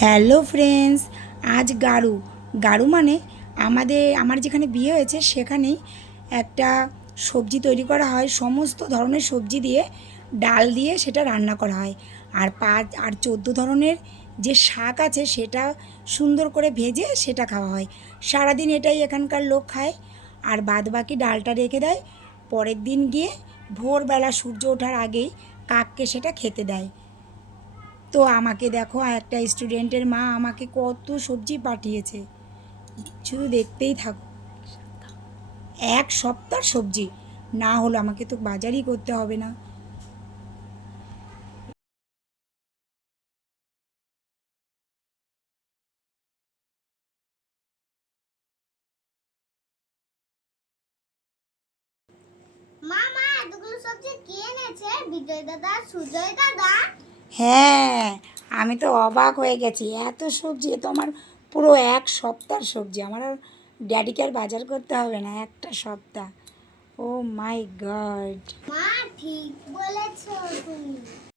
Hello friends, আজ গাড়ু গাড়ু মানে আমার যেখানে বিয়ে হয়েছে সেখানেই একটা সবজি তৈরি করা হয়। সমস্ত ধরনের সবজি দিয়ে ডাল দিয়ে সেটা রান্না করা হয়। আর 14 ধরনের যে শাক আছে সেটা সুন্দর করে ভেজে সেটা খাওয়া হয়। সারাদিন এটাই এখানকার লোক খায়। আর বাদ বাকি ডালটা রেখে দেয়, পরের দিন গিয়ে ভোরবেলা সূর্য ওঠার আগেই কাককে সেটা খেতে দেয়। তো আমাকে দেখো, একটা স্টুডেন্টের মা আমাকে কত সবজি পাঠিয়েছে, শুধু দেখতেই থাকো। এক সপ্তাহ সবজি না হলো আমাকে তো বাজারই করতে হবে না। মা মা এতগুলো সবজি কে এনেছে? বিজয় দাদা, সুজয় দাদা? হ্যাঁ, আমি তো অবাক হয়ে গেছি, এত সবজি! এ তো আমার পুরো এক সপ্তাহ সবজি। আমার আর ড্যাডিকে আর বাজার করতে হবে না, একটা সপ্তাহ। ও মাই গড! মা ঠিক বলেছো তুমি।